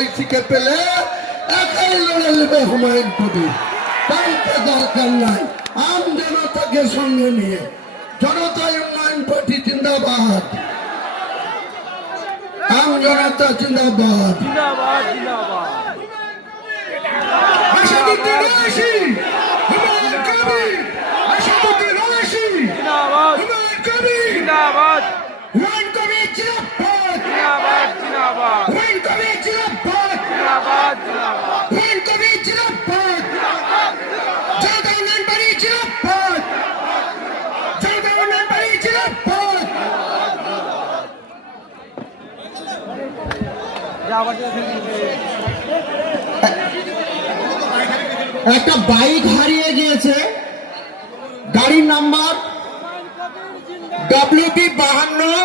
ওয়াইসিকে পেলে একাই লড়ে নেবে হুমায়ুন কবির। কাউকে দরকার নাই, আম জনতাকে সঙ্গে নিয়ে। জনতা উন্নয়ন পার্টি জিন্দাবাদ, আম জনতা জিন্দাবাদ। আসাদুদ্দিন ওয়াইসি, হুমায়ুন কবির, আসাদুদ্দিন ওয়াইসি, হুমায়ুন কবির, হুমায়ুন কবির জিন্দাবাদ, হুমায়ুন কবির জিন্দাবাদ, হুমায়ুন কবির জিন্দাবাদ, জনতা উন্নয়ন পার্টি জিন্দাবাদ, জনতা উন্নয়ন পার্টি জিন্দাবাদ। একটা বাইক হারিয়ে গিয়েছে, গাড়ির নাম্বার WP 52